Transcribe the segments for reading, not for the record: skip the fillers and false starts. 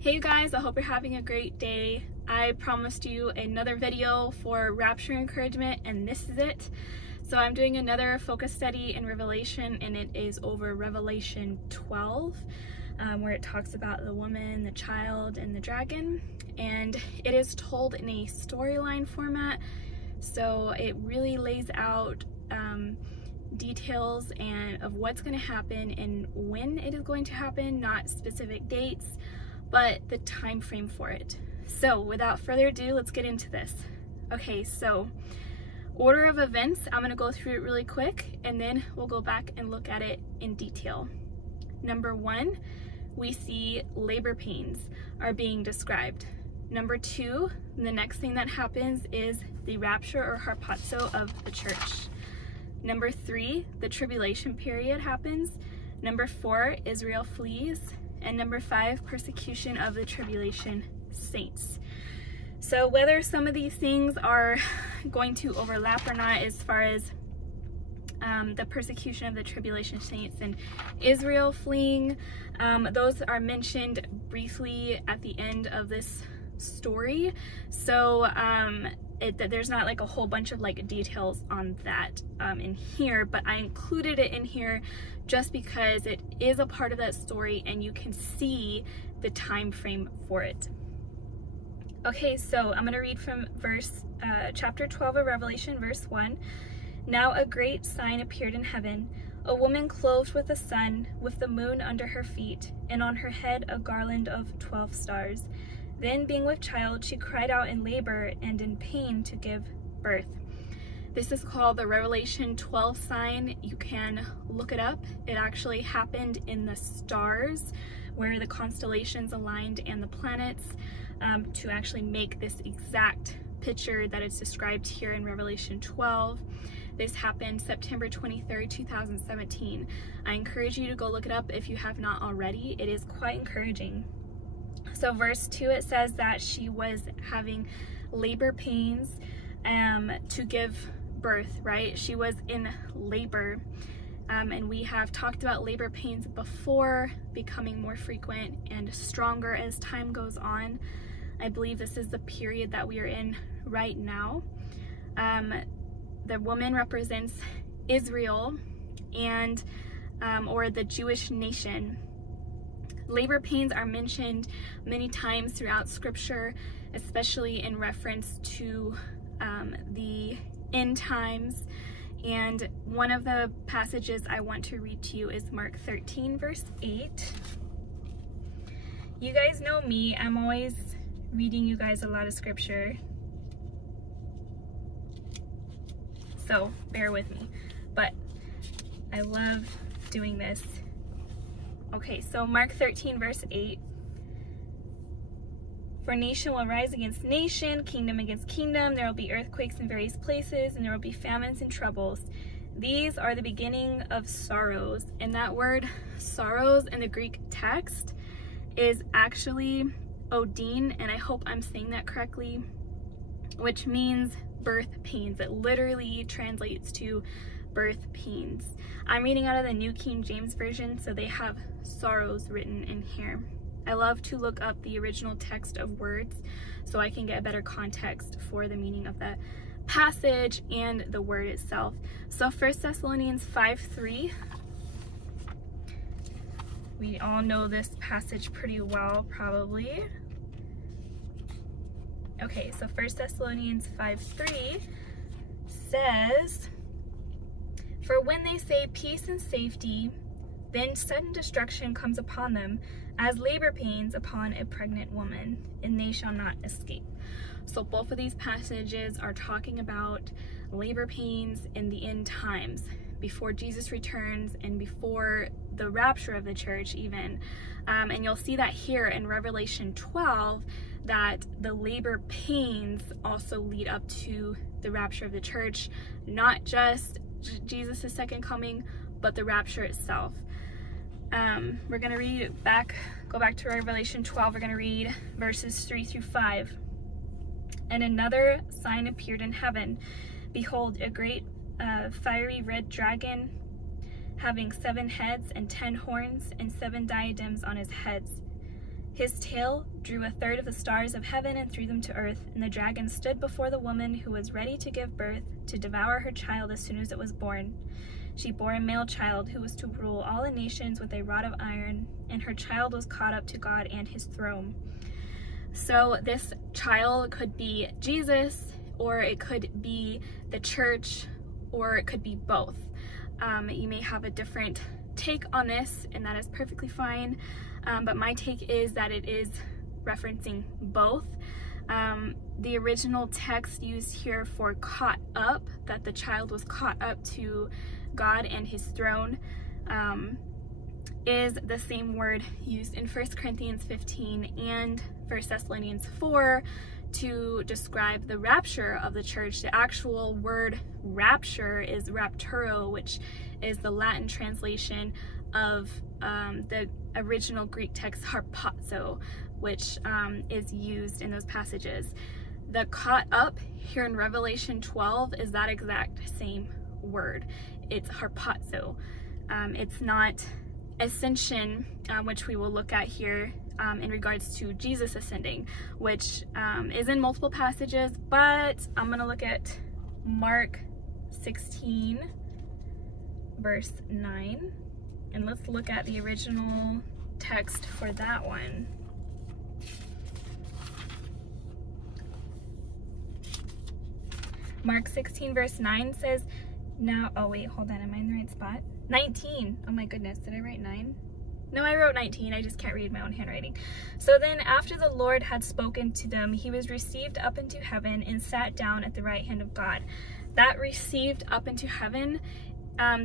Hey you guys, I hope you're having a great day. I promised you another video for Rapture Encouragement, and this is it. So I'm doing another focus study in Revelation, and it is over Revelation 12, where it talks about the woman, the child, and the dragon. And it is told in a storyline format, so it really lays out details of what's going to happen and when it is going to happen, not specific dates, but the time frame for it. So without further ado, let's get into this. Okay, so order of events, I'm going to go through it really quick and then we'll go back and look at it in detail. Number one, we see labor pains are being described. Number two, the next thing that happens is the rapture or harpazo of the church. Number three, the tribulation period happens. Number four, Israel flees. And number five, persecution of the tribulation saints. So whether some of these things are going to overlap or not, as far as the persecution of the tribulation saints and Israel fleeing, those are mentioned briefly at the end of this story. So there's not like a whole bunch of like details on that in here, but I included it in here just because it is a part of that story and you can see the time frame for it. Okay, so I'm going to read from chapter 12 of Revelation, verse 1. Now a great sign appeared in heaven, a woman clothed with the sun, with the moon under her feet, and on her head a garland of 12 stars. Then, being with child, she cried out in labor and in pain to give birth. This is called the Revelation 12 sign. You can look it up. It actually happened in the stars, where the constellations aligned and the planets, to actually make this exact picture that is described here in Revelation 12. This happened September 23rd, 2017. I encourage you to go look it up if you have not already. It is quite encouraging. So verse 2, it says that she was having labor pains to give birth, right? She was in labor, and we have talked about labor pains before, becoming more frequent and stronger as time goes on. I believe this is the period that we are in right now. The woman represents Israel and or the Jewish nation. Labor pains are mentioned many times throughout scripture, especially in reference to the end times. And one of the passages I want to read to you is Mark 13, verse 8. You guys know me, I'm always reading you guys a lot of scripture, so bear with me, but I love doing this. Okay, so Mark 13, verse 8. For nation will rise against nation, kingdom against kingdom. There will be earthquakes in various places, and there will be famines and troubles. These are the beginning of sorrows. And that word sorrows in the Greek text is actually odin, and I hope I'm saying that correctly, which means birth pains. It literally translates to birth pains. I'm reading out of the New King James Version, so they have sorrows written in here. I love to look up the original text of words so I can get a better context for the meaning of the passage and the word itself. So 1 Thessalonians 5:3. We all know this passage pretty well, probably. Okay, so 1 Thessalonians 5:3 says, for when they say peace and safety, then sudden destruction comes upon them, as labor pains upon a pregnant woman, and they shall not escape. So both of these passages are talking about labor pains in the end times, before Jesus returns and before the rapture of the church even. And you'll see that here in Revelation 12, that the labor pains also lead up to the rapture of the church, not just Jesus' second coming, but the rapture itself. We're going to go back to Revelation 12. We're going to read verses 3 through 5. And another sign appeared in heaven. Behold, a great fiery red dragon, having 7 heads and 10 horns and 7 diadems on his heads. His tail drew a third of the stars of heaven and threw them to earth, and the dragon stood before the woman who was ready to give birth, to devour her child as soon as it was born. She bore a male child who was to rule all the nations with a rod of iron, and her child was caught up to God and his throne. So this child could be Jesus, or it could be the church, or it could be both. You may have a different take on this, and that is perfectly fine, but my take is that it is referencing both. The original text used here for caught up, that the child was caught up to God and his throne, is the same word used in 1 Corinthians 15 and 1 Thessalonians 4 to describe the rapture of the church. The actual word rapture is rapturo, which is the Latin translation of the original Greek text harpazo, which is used in those passages. The caught up here in Revelation 12 is that exact same word. It's harpazo. It's not ascension, which we will look at here in regards to Jesus ascending, which is in multiple passages, but I'm going to look at Mark 16 verse 9, and let's look at the original text for that one. Mark 16 verse 9 says, now, oh wait, hold on, am I in the right spot? 19, oh my goodness, did I write 9? No, I wrote 19, I just can't read my own handwriting. So then after the Lord had spoken to them, he was received up into heaven and sat down at the right hand of God. That received up into heaven,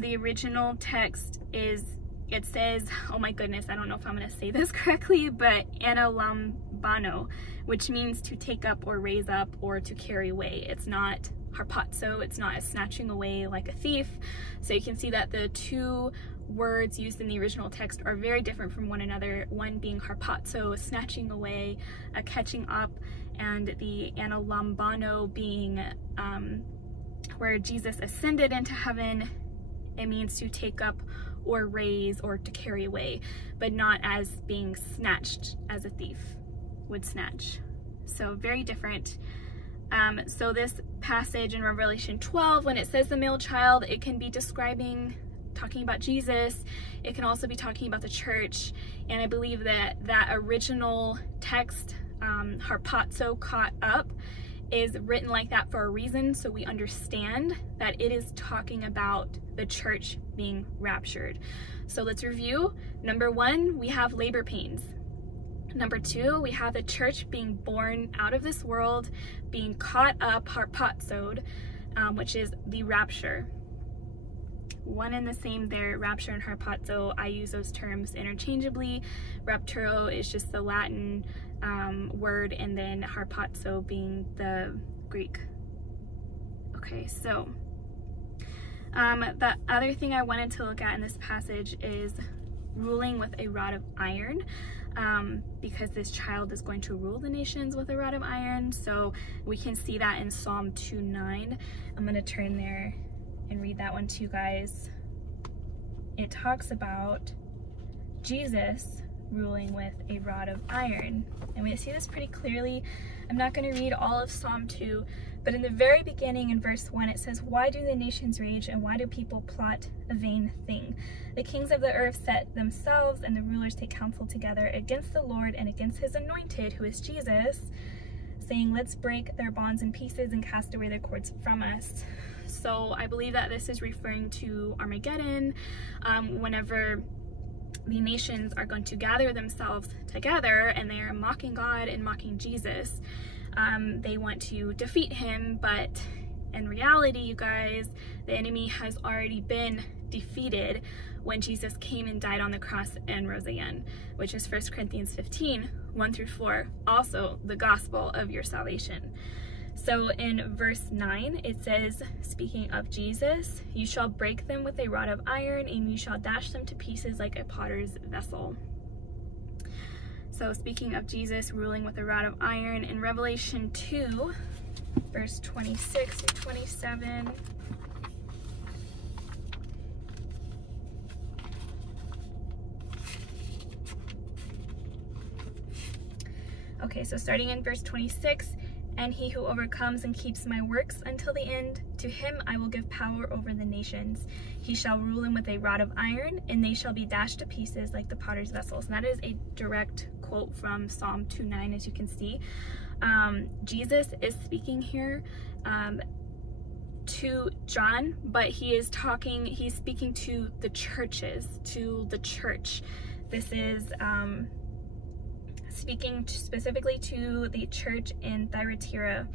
the original text is, it says, oh my goodness, I don't know if I'm going to say this correctly, but analambano, which means to take up or raise up or to carry away. It's not harpazo, it's not a snatching away like a thief. So you can see that the two words used in the original text are very different from one another, one being harpazo, snatching away, catching up, and the analambano being where Jesus ascended into heaven. It means to take up or raise or to carry away, but not as being snatched as a thief would snatch. So very different. So this passage in Revelation 12, when it says the male child, it can be talking about Jesus. It can also be talking about the church. And I believe that that original text, harpazo, caught up, is written like that for a reason, so we understand that it is talking about the church being raptured. So let's review. Number 1, we have labor pains. Number 2, we have the church being born out of this world, being caught up, harpazoed, which is the rapture. One and the same there, rapture and harpazo. I use those terms interchangeably. Rapturo is just the Latin word, and then harpazo being the Greek. Okay, so the other thing I wanted to look at in this passage is ruling with a rod of iron, because this child is going to rule the nations with a rod of iron. So we can see that in Psalm 2:9. I'm going to turn there and read that one to you guys. It talks about Jesus ruling with a rod of iron, and we see this pretty clearly. I'm not going to read all of Psalm 2, but in the very beginning in verse 1 it says, "Why do the nations rage, and why do people plot a vain thing? The kings of the earth set themselves, and the rulers take counsel together against the Lord and against his anointed, who is Jesus, saying, let's break their bonds in pieces and cast away their cords from us." So I believe that this is referring to Armageddon, whenever the nations are going to gather themselves together and they are mocking God and mocking Jesus. They want to defeat him, but in reality, you guys, the enemy has already been defeated when Jesus came and died on the cross and rose again, which is 1 Corinthians 15, 1-4, also the gospel of your salvation. So in verse 9, it says, speaking of Jesus, "You shall break them with a rod of iron, and you shall dash them to pieces like a potter's vessel." So speaking of Jesus ruling with a rod of iron, in Revelation 2, verse 26 through 27, Okay, so starting in verse 26, and he who overcomes and keeps my works until the end, to him I will give power over the nations. He shall rule them with a rod of iron, and they shall be dashed to pieces like the potter's vessels. And that is a direct quote from Psalm 2:9, as you can see. Jesus is speaking here to John, but he's speaking to the churches, to the church. This is speaking specifically to the church in Thyatira,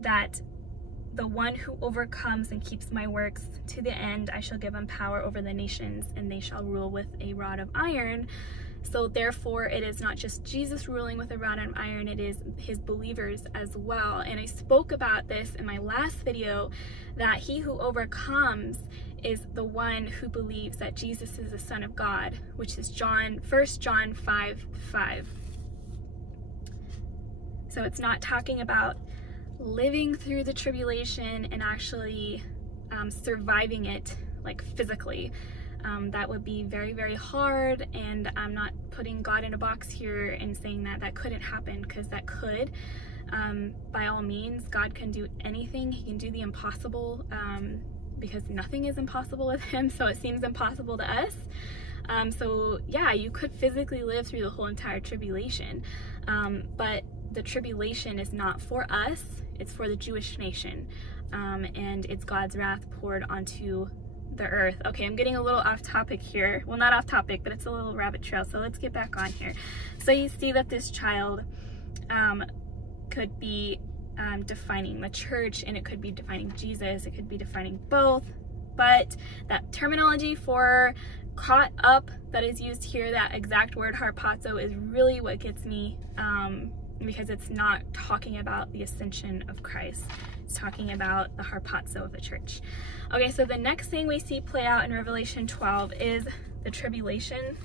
that the one who overcomes and keeps my works to the end, I shall give him power over the nations, and they shall rule with a rod of iron. So therefore, it is not just Jesus ruling with a rod of iron, it is his believers as well. And I spoke about this in my last video, that he who overcomes is the one who believes that Jesus is the Son of God, which is 1 John 5:5. So it's not talking about living through the tribulation and actually surviving it, like physically. That would be very, very hard, and I'm not putting God in a box here and saying that that couldn't happen, because that could. By all means, God can do anything. He can do the impossible, because nothing is impossible with him, so it seems impossible to us. So yeah, you could physically live through the whole entire tribulation, but the tribulation is not for us, it's for the Jewish nation, and it's God's wrath poured onto the earth. Okay, I'm getting a little off topic here. Well, not off topic, but it's a little rabbit trail, so let's get back on here. So you see that this child could be defining the church, and it could be defining Jesus, it could be defining both, but that terminology for caught up that is used here, that exact word harpazo, is really what gets me, because it's not talking about the ascension of Christ. It's talking about the harpazo of the church. Okay, so the next thing we see play out in Revelation 12 is the tribulation.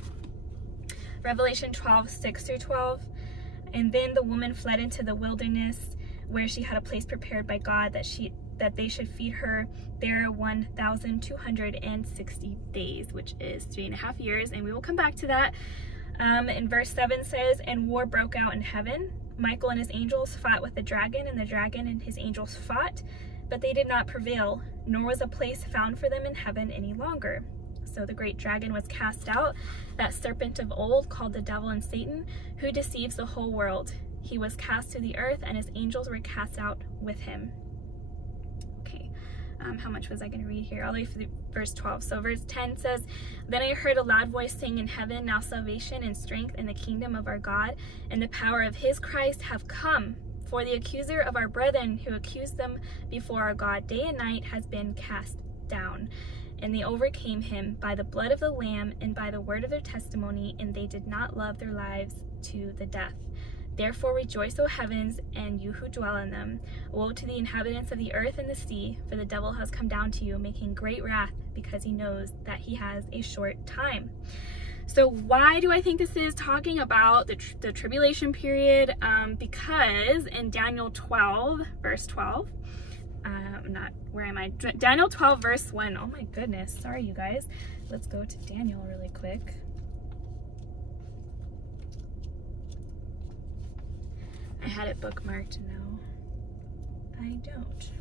Revelation 12:6-12. And then the woman fled into the wilderness, where she had a place prepared by God that they should feed her there 1,260 days, which is 3.5 years, and we will come back to that. In verse 7 says, and war broke out in heaven. Michael and his angels fought with the dragon, and the dragon and his angels fought, but they did not prevail, nor was a place found for them in heaven any longer. So the great dragon was cast out, that serpent of old, called the devil and Satan, who deceives the whole world. He was cast to the earth, and his angels were cast out with him. Okay, how much was I going to read here? I'll leave for verse 12. So verse 10 says, then I heard a loud voice saying in heaven, now salvation and strength in the kingdom of our God and the power of his Christ have come. For the accuser of our brethren who accused them before our God day and night has been cast down. And they overcame him by the blood of the Lamb and by the word of their testimony, and they did not love their lives to the death. Therefore rejoice, O heavens, and you who dwell in them. Woe to the inhabitants of the earth and the sea, for the devil has come down to you, making great wrath, because he knows that he has a short time. So why do I think this is talking about the tribulation period? Because in Daniel 12, verse 12, Daniel 12, verse 1. Oh my goodness, sorry you guys. Let's go to Daniel really quick. I had it bookmarked, no, I don't.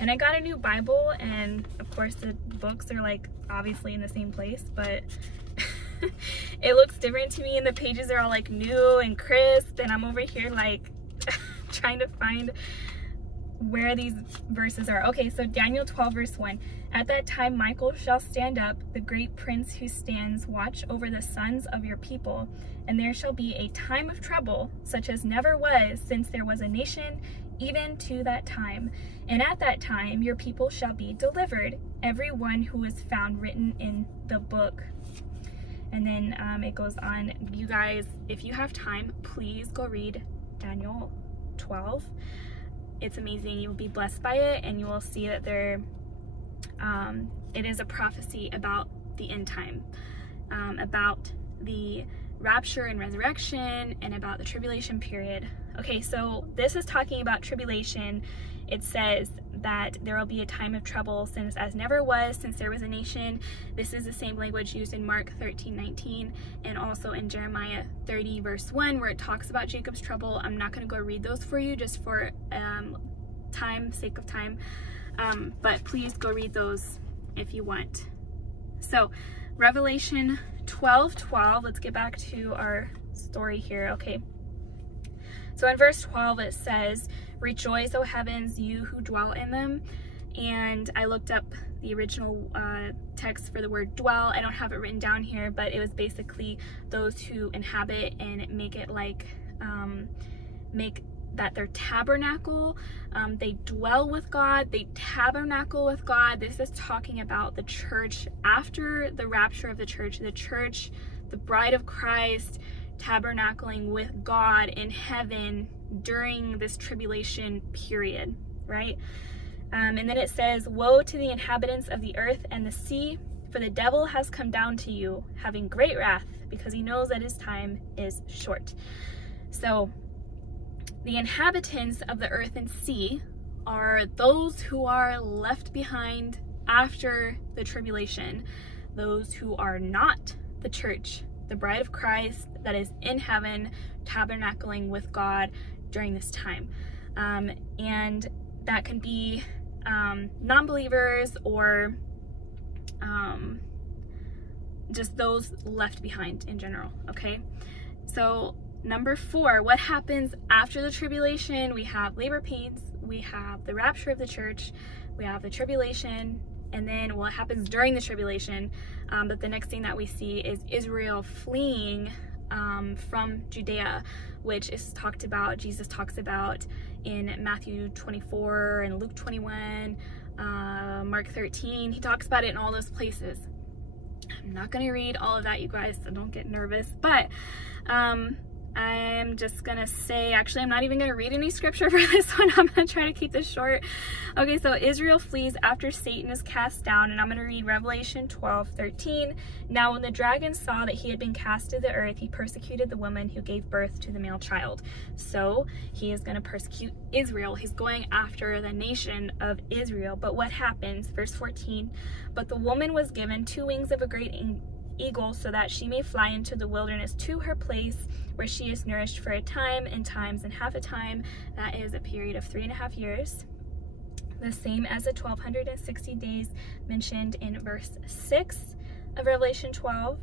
And I got a new Bible, and of course the books are like obviously in the same place, but it looks different to me, and the pages are all like new and crisp, and I'm over here like trying to find where these verses are. Okay, so Daniel 12, verse 1. At that time Michael shall stand up, the great prince who stands watch over the sons of your people, and there shall be a time of trouble, such as never was since there was a nation, even to that time. And at that time your people shall be delivered, every one who is found written in the book. And then it goes on. You guys, if you have time, please go read Daniel 12. It's amazing. You will be blessed by it, and you will see that it is a prophecy about the end time, about the rapture and resurrection and about the tribulation period. Okay, so this is talking about tribulation. It says that there will be a time of trouble since as never was since there was a nation. This is the same language used in Mark 13:19 and also in Jeremiah 30 verse 1 where it talks about Jacob's trouble. I'm not going to go read those for you just for sake of time, but please go read those if you want. So Revelation 12:12, let's get back to our story here. Okay, so in verse 12 it says, "Rejoice, O heavens, you who dwell in them." And I looked up the original text for the word dwell. I don't have it written down here, but it was basically those who inhabit and make it like, make that their tabernacle. They dwell with God, they tabernacle with God. This is talking about the church after the rapture of the church, the bride of Christ, tabernacling with God in heaven during this tribulation period, right? And then it says, "Woe to the inhabitants of the earth and the sea, for the devil has come down to you, having great wrath, because he knows that his time is short." So the inhabitants of the earth and sea are those who are left behind after the tribulation, those who are not the church, the bride of Christ that is in heaven tabernacling with God during this time. And that can be non-believers or just those left behind in general, okay? So number 4, what happens after the tribulation? We have labor pains, we have the rapture of the church, we have the tribulation, and then what happens during the tribulation. But the next thing that we see is Israel fleeing from Judea, which is talked about, Jesus talks about in Matthew 24 and Luke 21, Mark 13. He talks about it in all those places. I'm not going to read all of that, you guys, so don't get nervous, but I'm just gonna say, actually, I'm not even gonna read any scripture for this one. I'm gonna try to keep this short. Okay, so Israel flees after Satan is cast down, and I'm gonna read Revelation 12:13. "Now when the dragon saw that he had been cast to the earth, he persecuted the woman who gave birth to the male child." So he is gonna persecute Israel. He's going after the nation of Israel. But what happens? Verse 14, "But the woman was given 2 wings of a great eagle, so that she may fly into the wilderness to her place where she is nourished for a time and times and half a time." That is a period of 3.5 years, the same as the 1260 days mentioned in verse 6 of Revelation 12.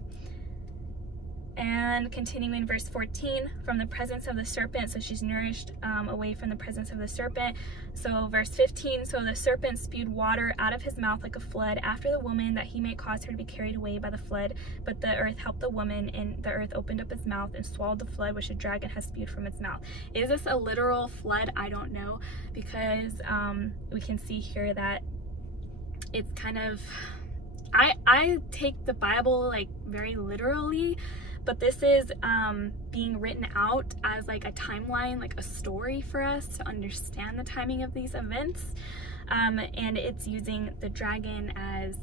And continuing in verse 14, "From the presence of the serpent," so she's nourished away from the presence of the serpent. So verse 15, "So the serpent spewed water out of his mouth like a flood after the woman, that he may cause her to be carried away by the flood. But the earth helped the woman, and the earth opened up its mouth and swallowed the flood which the dragon has spewed from its mouth." Is this a literal flood? I don't know, because we can see here that it's kind of, I take the Bible like very literally, but this is being written out as like a timeline, like a story for us to understand the timing of these events. And it's using the dragon as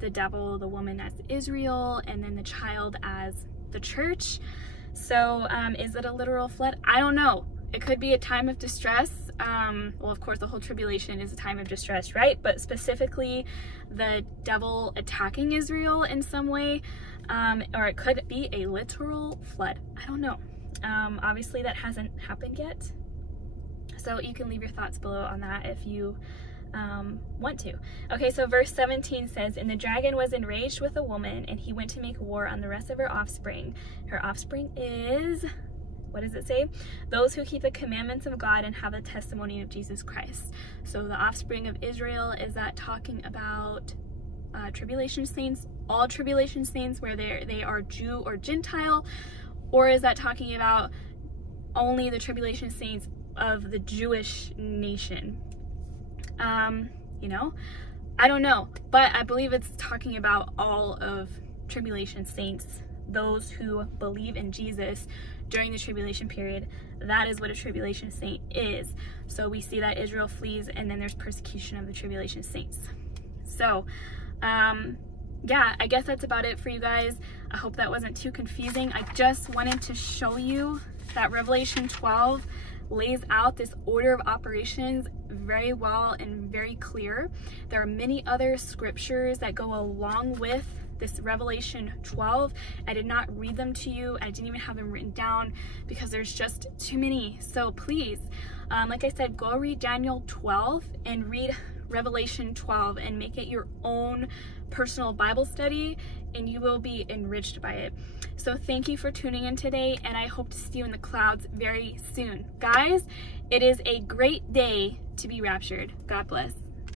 the devil, the woman as Israel, and then the child as the church. So is it a literal flood? I don't know. It could be a time of distress. Well, of course, the whole tribulation is a time of distress, right? But specifically the devil attacking Israel in some way, or it could be a literal flood. I don't know. Obviously that hasn't happened yet. So you can leave your thoughts below on that if you want to. Okay, so verse 17 says, "And the dragon was enraged with the woman, and he went to make war on the rest of her offspring." Her offspring is, what does it say? "Those who keep the commandments of God and have the testimony of Jesus Christ." So the offspring of Israel, is that talking about tribulation saints, all tribulation saints, where they are Jew or Gentile, or is that talking about only the tribulation saints of the Jewish nation? You know, I don't know, but I believe it's talking about all of tribulation saints, those who believe in Jesus during the tribulation period. That is what a tribulation saint is. So we see that Israel flees, and then there's persecution of the tribulation saints. So yeah, I guess that's about it for you guys. I hope that wasn't too confusing. I just wanted to show you that Revelation 12 lays out this order of operations very well and very clear. There are many other scriptures that go along with this Revelation 12. I did not read them to you. I didn't even have them written down because there's just too many. So please, like I said, go read Daniel 12 and read Revelation 12 and make it your own personal Bible study, and you will be enriched by it. So thank you for tuning in today, and I hope to see you in the clouds very soon. Guys, it is a great day to be raptured. God bless.